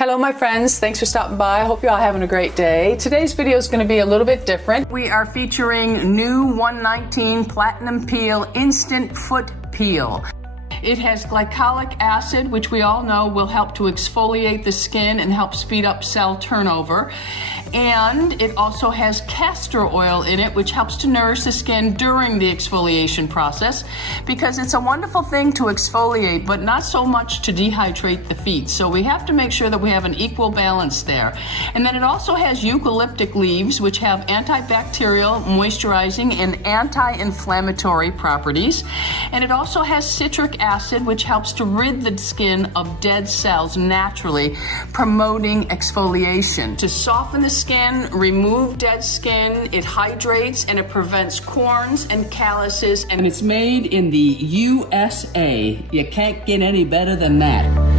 Hello my friends, thanks for stopping by. I hope you're all having a great day. Today's video is going to be a little bit different. We are featuring new 119 Platinum Peel Instant Foot Peel. It has glycolic acid, which we all know will help to exfoliate the skin and help speed up cell turnover. And it also has castor oil in it, which helps to nourish the skin during the exfoliation process, because it's a wonderful thing to exfoliate, but not so much to dehydrate the feet. So we have to make sure that we have an equal balance there. And then it also has eucalyptic leaves, which have antibacterial, moisturizing, and anti-inflammatory properties. And it also has citric acid, which helps to rid the skin of dead cells naturally, promoting exfoliation. To soften the skin, remove dead skin, it hydrates, and it prevents corns and calluses. And it's made in the USA. You can't get any better than that.